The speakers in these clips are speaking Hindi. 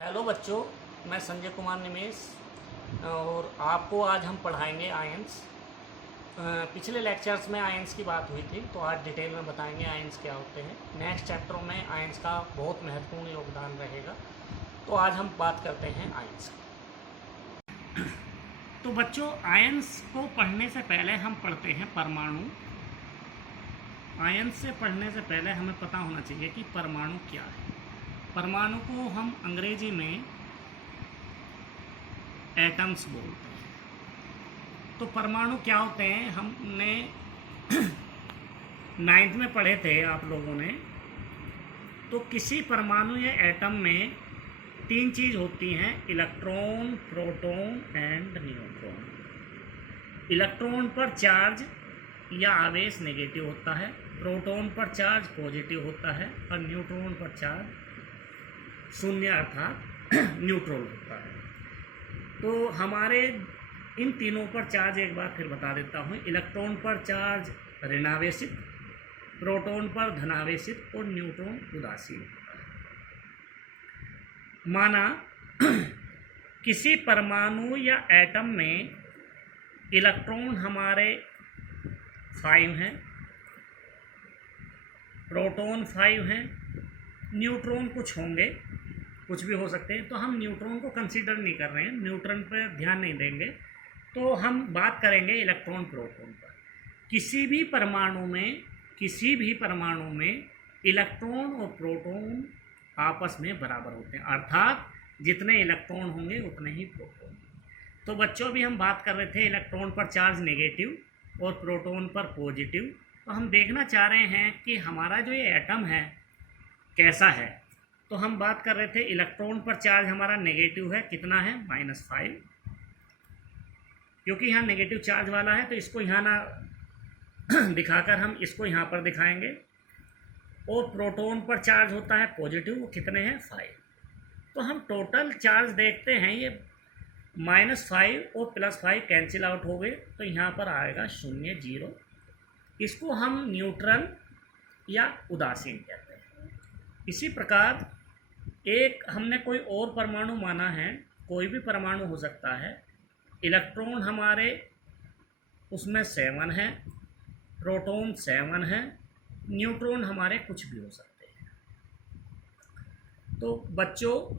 हेलो बच्चों, मैं संजय कुमार निमेश और आपको आज हम पढ़ाएंगे आयंस। पिछले लेक्चर्स में आयंस की बात हुई थी, तो आज डिटेल में बताएंगे आयंस क्या होते हैं। नेक्स्ट चैप्टर में आयंस का बहुत महत्वपूर्ण योगदान रहेगा। तो आज हम बात करते हैं आयंस की। तो बच्चों, आयंस को पढ़ने से पहले हम पढ़ते हैं परमाणु। आयंस से पढ़ने से पहले हमें पता होना चाहिए कि परमाणु क्या है। परमाणु को हम अंग्रेजी में एटम्स बोलते हैं। तो परमाणु क्या होते हैं, हमने 9th में पढ़े थे आप लोगों ने। तो किसी परमाणु या एटम में 3 चीज़ होती हैं: electron, proton and neutron. Electron पर चार्ज या आवेश नेगेटिव होता है, प्रोटॉन पर चार्ज पॉजिटिव होता है और न्यूट्रॉन पर चार्ज शून्य अर्थात न्यूट्रल होता है। तो हमारे इन तीनों पर चार्ज एक बार फिर बता देता हूँ। इलेक्ट्रॉन पर चार्ज ऋणावेशित, प्रोटॉन पर धनावेशित और न्यूट्रॉन उदासीन होता है। माना किसी परमाणु या एटम में इलेक्ट्रॉन हमारे 5 हैं, प्रोटॉन 5 हैं, न्यूट्रॉन कुछ होंगे, कुछ भी हो सकते हैं। तो हम न्यूट्रॉन को कंसीडर नहीं कर रहे हैं, न्यूट्रॉन पर ध्यान नहीं देंगे। तो हम बात करेंगे इलेक्ट्रॉन प्रोटॉन पर। किसी भी परमाणु में इलेक्ट्रॉन और प्रोटॉन आपस में बराबर होते हैं, अर्थात जितने इलेक्ट्रॉन होंगे उतने ही प्रोटॉन। तो बच्चों, भी हम बात कर रहे थे इलेक्ट्रॉन पर चार्ज नेगेटिव और प्रोटॉन पर पॉजिटिव। तो हम देखना चाह रहे हैं कि हमारा जो ये एटम है कैसा है। तो हम बात कर रहे थे इलेक्ट्रॉन पर चार्ज हमारा नेगेटिव है, कितना है, -5। क्योंकि यहाँ नेगेटिव चार्ज वाला है तो इसको यहाँ ना दिखाकर हम इसको यहाँ पर दिखाएंगे। और प्रोटॉन पर चार्ज होता है पॉजिटिव, वो कितने हैं, 5। तो हम टोटल चार्ज देखते हैं, ये -5 और +5 कैंसिल आउट हो गए, तो यहाँ पर आएगा 0, 0। इसको हम न्यूट्रल या उदासीन कहते हैं। इसी प्रकार एक हमने कोई और परमाणु माना है, कोई भी परमाणु हो सकता है। इलेक्ट्रॉन हमारे उसमें 7 है, प्रोटॉन 7 है, न्यूट्रॉन हमारे कुछ भी हो सकते हैं। तो बच्चों,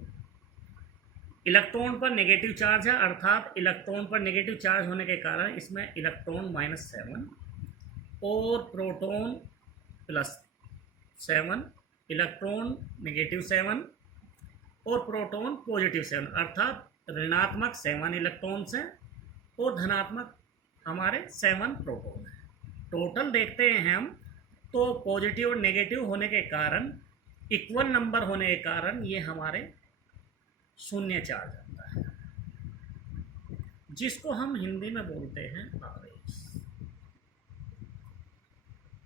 इलेक्ट्रॉन पर नेगेटिव चार्ज है, अर्थात इलेक्ट्रॉन पर नेगेटिव चार्ज होने के कारण इसमें इलेक्ट्रॉन -7 और प्रोटॉन +7, इलेक्ट्रॉन -7 और प्रोटॉन +7, अर्थात ऋणात्मक 7 इलेक्ट्रॉन्स हैं और धनात्मक हमारे 7 प्रोटॉन हैं। टोटल देखते हैं हम, तो पॉजिटिव और नेगेटिव होने के कारण, इक्वल नंबर होने के कारण ये हमारे 0 चार्ज आता है, जिसको हम हिंदी में बोलते हैं आवेश।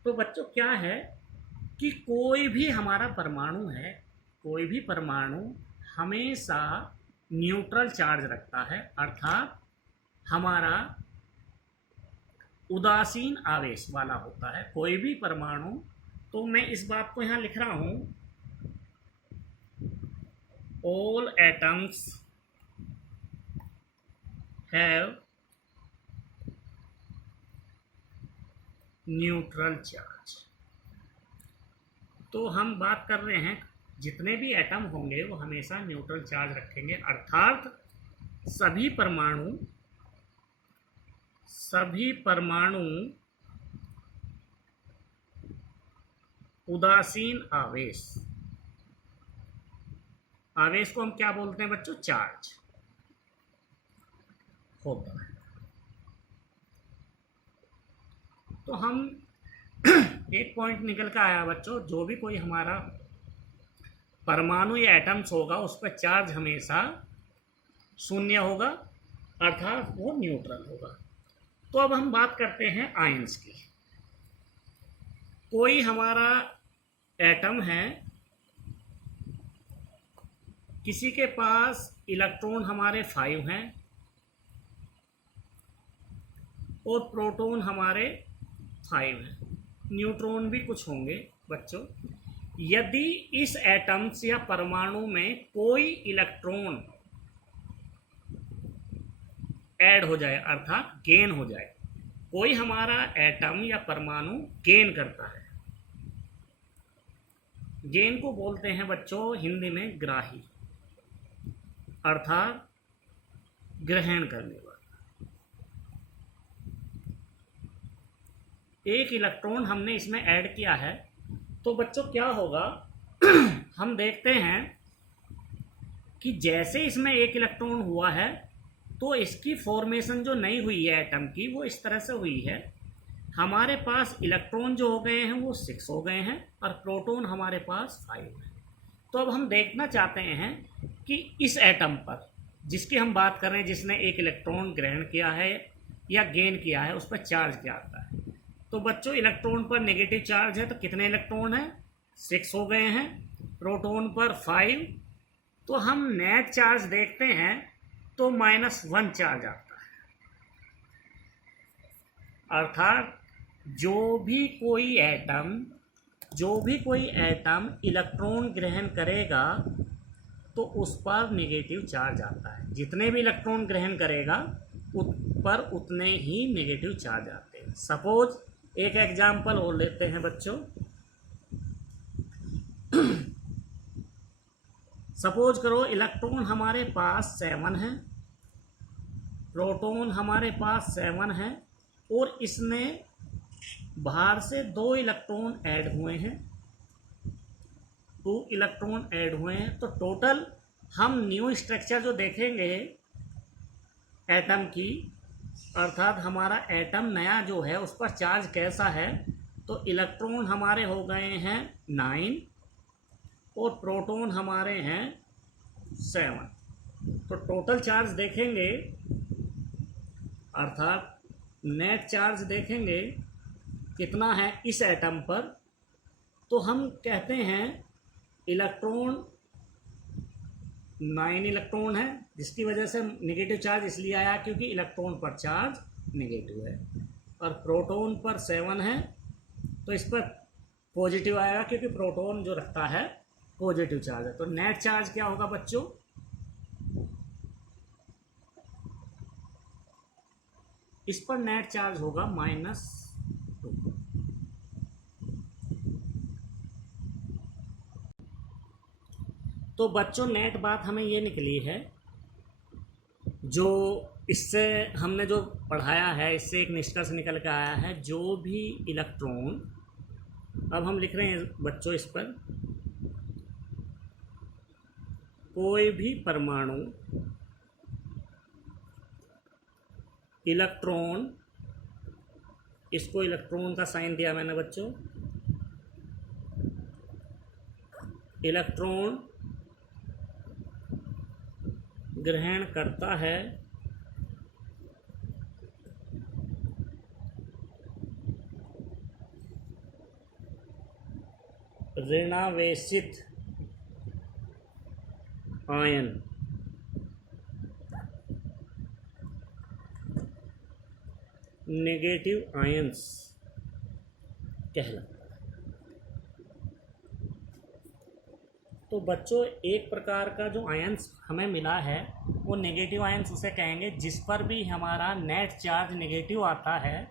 तो बच्चों, क्या है कि कोई भी हमारा परमाणु है, कोई भी परमाणु हमेशा न्यूट्रल चार्ज रखता है, अर्थात हमारा उदासीन आवेश वाला होता है कोई भी परमाणु। तो मैं इस बात को यहाँ लिख रहा हूँ, all atoms have neutral charge. तो हम बात कर रहे हैं जितने भी एटम होंगे वो हमेशा न्यूट्रल चार्ज रखेंगे, अर्थात सभी परमाणु उदासीन आवेश को हम क्या बोलते हैं बच्चों, चार्ज होता है। तो हम एक पॉइंट निकल कर आया बच्चों, जो भी कोई हमारा परमाणु या एटम्स होगा उस पर चार्ज हमेशा 0 होगा, अर्थात वो न्यूट्रल होगा। तो अब हम बात करते हैं आयंस की। कोई हमारा एटम है, किसी के पास इलेक्ट्रॉन हमारे 5 हैं और प्रोटॉन हमारे 5 हैं, न्यूट्रॉन भी कुछ होंगे बच्चों। यदि इस एटम्स या परमाणु में कोई इलेक्ट्रॉन ऐड हो जाए अर्थात गेन हो जाए, कोई हमारा एटम या परमाणु गेन करता है, गेन को बोलते हैं बच्चों हिंदी में ग्राही, अर्थात ग्रहण करने वाला। एक इलेक्ट्रॉन हमने इसमें ऐड किया है, तो बच्चों क्या होगा हम देखते हैं कि जैसे इसमें एक इलेक्ट्रॉन हुआ है तो इसकी फॉर्मेशन जो नहीं हुई है एटम की वो इस तरह से हुई है। हमारे पास इलेक्ट्रॉन जो हो गए हैं वो 6 हो गए हैं और प्रोटॉन हमारे पास 5 है। तो अब हम देखना चाहते हैं कि इस एटम पर जिसकी हम बात कर रहे हैं, जिसने एक इलेक्ट्रॉन ग्रहण किया है या गेन किया है, उस पर चार्ज क्या आता है। तो बच्चों इलेक्ट्रॉन पर नेगेटिव चार्ज है, तो कितने इलेक्ट्रॉन हैं, 6 हो गए हैं। प्रोटॉन पर 5, तो हम नेट चार्ज देखते हैं तो -1 चार्ज आता है। अर्थात जो भी कोई एटम इलेक्ट्रॉन ग्रहण करेगा तो उस पर नेगेटिव चार्ज आता है। जितने भी इलेक्ट्रॉन ग्रहण करेगा उस पर उतने ही नेगेटिव चार्ज आते हैं। सपोज एक एग्जाम्पल और लेते हैं बच्चों। सपोज करो इलेक्ट्रॉन हमारे पास 7 है, प्रोटॉन हमारे पास 7 है और इसने बाहर से 2 इलेक्ट्रॉन ऐड हुए हैं, 2 इलेक्ट्रॉन ऐड हुए हैं। तो टोटल हम न्यू स्ट्रक्चर जो देखेंगे एटम की, अर्थात हमारा एटम नया जो है उस पर चार्ज कैसा है, तो इलेक्ट्रॉन हमारे हो गए हैं 9 और प्रोटॉन हमारे हैं 7। तो टोटल चार्ज देखेंगे अर्थात नेट चार्ज देखेंगे कितना है इस एटम पर, तो हम कहते हैं इलेक्ट्रॉन 9 इलेक्ट्रॉन है, जिसकी वजह से नेगेटिव चार्ज इसलिए आया क्योंकि इलेक्ट्रॉन पर चार्ज नेगेटिव है। और प्रोटॉन पर 7 है तो इस पर पॉजिटिव आएगा क्योंकि प्रोटॉन जो रखता है पॉजिटिव चार्ज है। तो नेट चार्ज क्या होगा बच्चों, इस पर नेट चार्ज होगा -2। तो बच्चों नेट बात हमें ये निकली है, जो इससे हमने जो पढ़ाया है इससे एक निष्कर्ष निकल के आया है, जो भी इलेक्ट्रॉन, अब हम लिख रहे हैं बच्चों इस पर, कोई भी परमाणु इलेक्ट्रॉन, इसको इलेक्ट्रॉन का साइन दिया मैंने बच्चों, इलेक्ट्रॉन ग्रहण करता है ऋणावेशित आयन, नेगेटिव आयंस कहलाता है। तो बच्चों एक प्रकार का जो आयंस हमें मिला है वो नेगेटिव आयंस उसे कहेंगे जिस पर भी हमारा नेट चार्ज नेगेटिव आता है,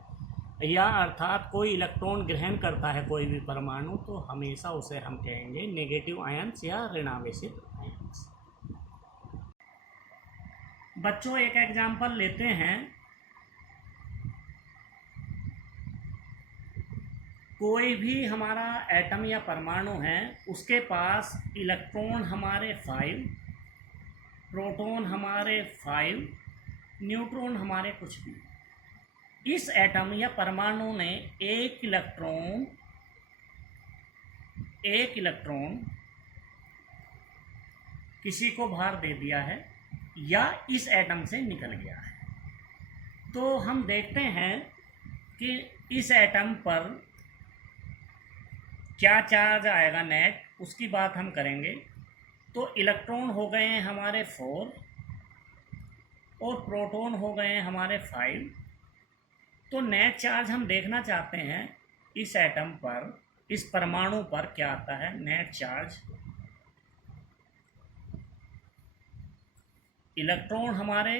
या अर्थात कोई इलेक्ट्रॉन ग्रहण करता है कोई भी परमाणु, तो हमेशा उसे हम कहेंगे नेगेटिव आयंस या ऋणावेशित आयंस। बच्चों एक एग्जाम्पल लेते हैं। कोई भी हमारा एटम या परमाणु है, उसके पास इलेक्ट्रॉन हमारे 5, प्रोटॉन हमारे 5, न्यूट्रॉन हमारे कुछ भी। इस एटम या परमाणु ने एक इलेक्ट्रॉन किसी को बाहर दे दिया है या इस एटम से निकल गया है। तो हम देखते हैं कि इस एटम पर क्या चार्ज आएगा नेट, उसकी बात हम करेंगे। तो इलेक्ट्रॉन हो गए हैं हमारे 4 और प्रोटॉन हो गए हैं हमारे 5। तो नेट चार्ज हम देखना चाहते हैं इस एटम पर इस परमाणु पर क्या आता है, नेट चार्ज। इलेक्ट्रॉन हमारे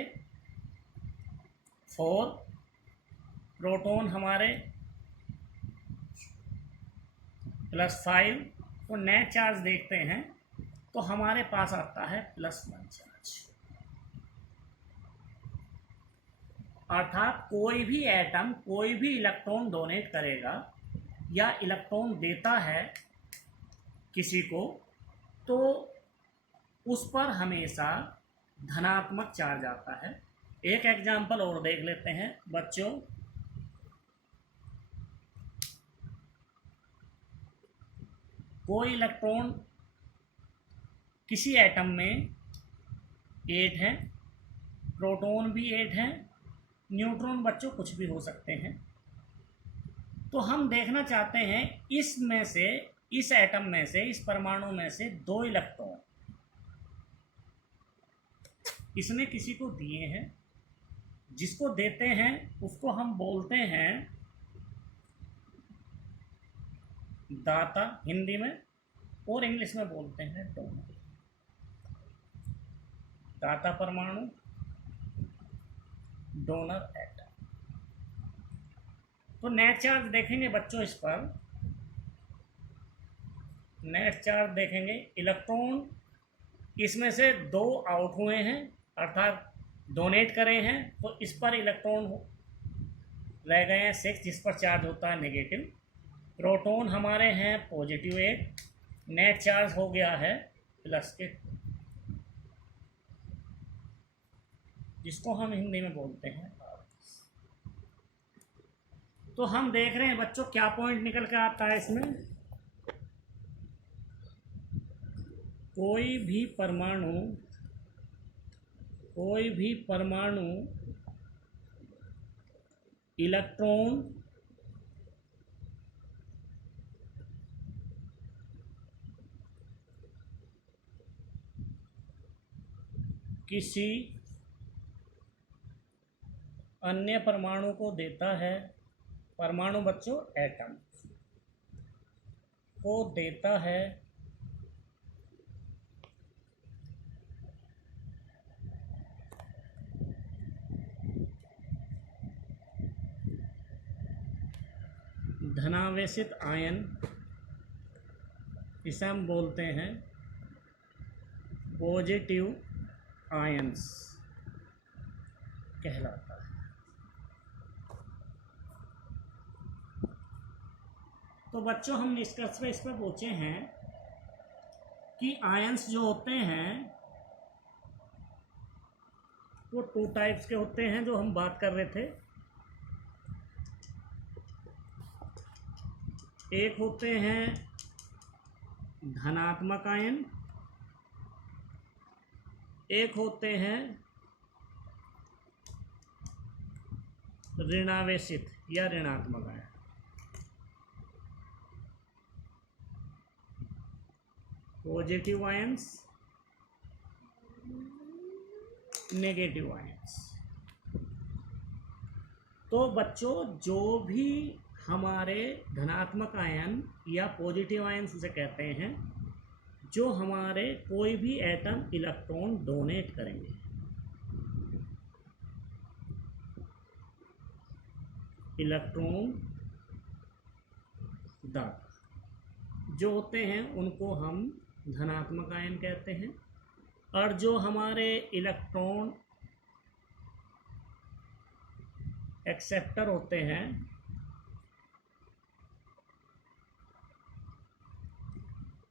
4, प्रोटॉन हमारे +5। तो नेट चार्ज देखते हैं तो हमारे पास आता है +1 चार्ज। अर्थात कोई भी एटम कोई भी इलेक्ट्रॉन डोनेट करेगा या इलेक्ट्रॉन देता है किसी को, तो उस पर हमेशा धनात्मक चार्ज आता है। एक एग्जाम्पल और देख लेते हैं बच्चों। कोई इलेक्ट्रॉन किसी एटम में 8 है, प्रोटॉन भी 8 है, न्यूट्रॉन बच्चों कुछ भी हो सकते हैं। तो हम देखना चाहते हैं इसमें से, इस एटम में से, इस परमाणु में से 2 इलेक्ट्रॉन इसने किसी को दिए हैं। जिसको देते हैं उसको हम बोलते हैं दाता हिंदी में, और इंग्लिश में बोलते हैं डोनर। दाता परमाणु, डोनर एटम। तो नेट चार्ज देखेंगे बच्चों, इस पर नेट चार्ज देखेंगे। इलेक्ट्रॉन इसमें से 2 आउट हुए हैं, अर्थात डोनेट करे हैं, तो इस पर इलेक्ट्रॉन रह गए हैं 6, जिस पर चार्ज होता है नेगेटिव। प्रोटॉन हमारे हैं पॉजिटिव 8, नेट चार्ज हो गया है प्लस के, जिसको हम हिंदी में बोलते हैं। तो हम देख रहे हैं बच्चों क्या पॉइंट निकल के आता है इसमें। कोई भी परमाणु इलेक्ट्रॉन किसी अन्य परमाणु को देता है, परमाणु बच्चों एटम को देता है धनावेशित आयन, इसे हम बोलते हैं पॉजिटिव आयंस कहलाता है। तो बच्चों हम निष्कर्ष पे इस पर पहुंचे हैं कि आयंस जो होते हैं वो 2 टाइप्स के होते हैं, जो हम बात कर रहे थे। एक होते हैं धनात्मक आयन, एक होते हैं ऋणावेशित या ऋणात्मक ion. Positive ions, negative ions. तो बच्चों जो भी हमारे धनात्मक आयन या पॉजिटिव आयंस उसे कहते हैं, जो हमारे कोई भी एटम इलेक्ट्रॉन डोनेट करेंगे, इलेक्ट्रॉन दाता जो होते हैं उनको हम धनात्मक आयन कहते हैं। और जो हमारे इलेक्ट्रॉन एक्सेप्टर होते हैं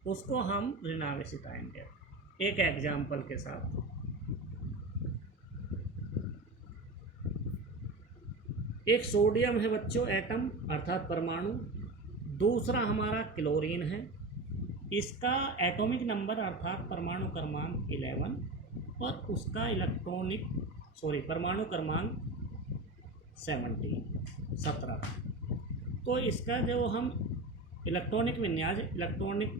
उसको हम ऋणावेशित आयन कहते हैं। एक एग्जाम्पल के साथ, एक सोडियम है बच्चों एटम अर्थात परमाणु, दूसरा हमारा क्लोरीन है। इसका एटॉमिक नंबर अर्थात परमाणु क्रमांक 11 और उसका परमाणु क्रमांक 17। तो इसका जो हम इलेक्ट्रॉनिक विन्यास, इलेक्ट्रॉनिक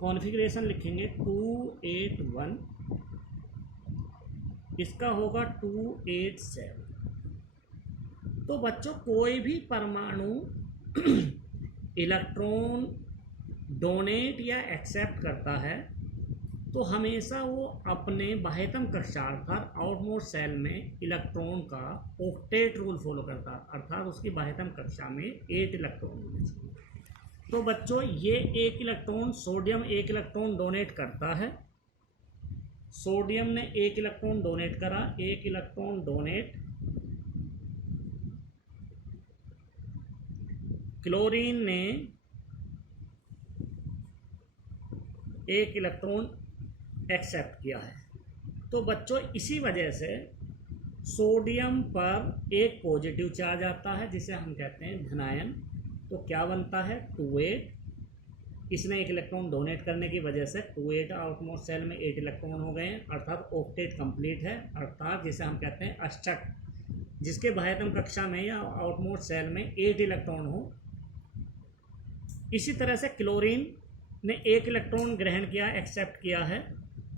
कॉन्फ़िगरेशन लिखेंगे 281, इसका होगा 287। तो बच्चों कोई भी परमाणु इलेक्ट्रॉन डोनेट या एक्सेप्ट करता है तो हमेशा वो अपने बाह्यतम कक्षा अर्थात आउटमोस्ट सेल में इलेक्ट्रॉन का ऑक्टेट रूल फॉलो करता है, अर्थात उसकी बाह्यतम कक्षा में 8 इलेक्ट्रॉन होने चाहिए। तो बच्चों ये एक इलेक्ट्रॉन, सोडियम एक इलेक्ट्रॉन डोनेट करता है, सोडियम ने एक इलेक्ट्रॉन डोनेट करा, एक इलेक्ट्रॉन डोनेट, क्लोरीन ने एक इलेक्ट्रॉन एक्सेप्ट किया है। तो बच्चों इसी वजह से सोडियम पर एक पॉजिटिव चार्ज आता है जिसे हम कहते हैं धनायन। तो क्या बनता है 2-8, इसने एक इलेक्ट्रॉन डोनेट करने की वजह से 2-8 आउटमोस्ट सेल में 8 इलेक्ट्रॉन हो गए हैं, अर्थात ऑक्टेट कंप्लीट है, अर्थात जिसे हम कहते हैं अष्टक, जिसके बाह्यतम कक्षा में या आउटमोस्ट सेल में 8 इलेक्ट्रॉन हो। इसी तरह से क्लोरीन ने एक इलेक्ट्रॉन ग्रहण किया, एक्सेप्ट किया है,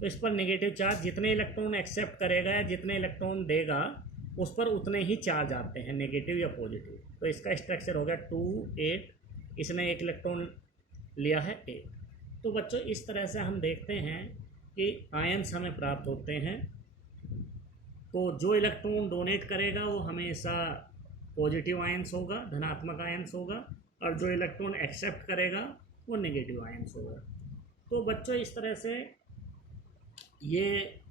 तो इस पर नेगेटिव चार्ज, जितने इलेक्ट्रॉन एक्सेप्ट करेगा या जितने इलेक्ट्रॉन देगा उस पर उतने ही चार्ज आते हैं, नेगेटिव या पॉजिटिव। तो इसका स्ट्रक्चर हो गया 2-8, इसने एक इलेक्ट्रॉन लिया है 8। तो बच्चों इस तरह से हम देखते हैं कि आयन्स हमें प्राप्त होते हैं। तो जो इलेक्ट्रॉन डोनेट करेगा वो हमेशा पॉजिटिव आयन्स होगा, धनात्मक आयन्स होगा, और जो इलेक्ट्रॉन एक्सेप्ट करेगा वो नेगेटिव आयन्स होगा। तो बच्चों इस तरह से ये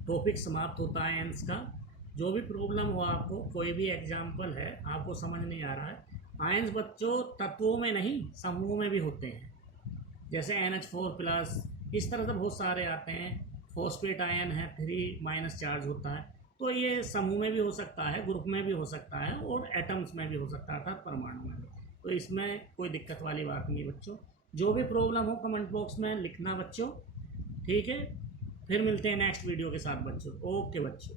टॉपिक समाप्त होता है आयन्स का। जो भी प्रॉब्लम हो आपको, कोई भी एग्जाम्पल है आपको समझ नहीं आ रहा है, आयन्स बच्चों तत्वों में नहीं समूहों में भी होते हैं, जैसे NH4+, इस तरह से बहुत सारे आते हैं। फॉस्फेट आयन है 3- चार्ज होता है, तो ये समूह में भी हो सकता है, ग्रुप में भी हो सकता है, और एटम्स में भी हो सकता है, अर्थात परमाणु में भी। तो इसमें कोई दिक्कत वाली बात नहीं है बच्चों। जो भी प्रॉब्लम हो कमेंट बॉक्स में लिखना बच्चों, ठीक है। फिर मिलते हैं नेक्स्ट वीडियो के साथ बच्चों। ओके बच्चों।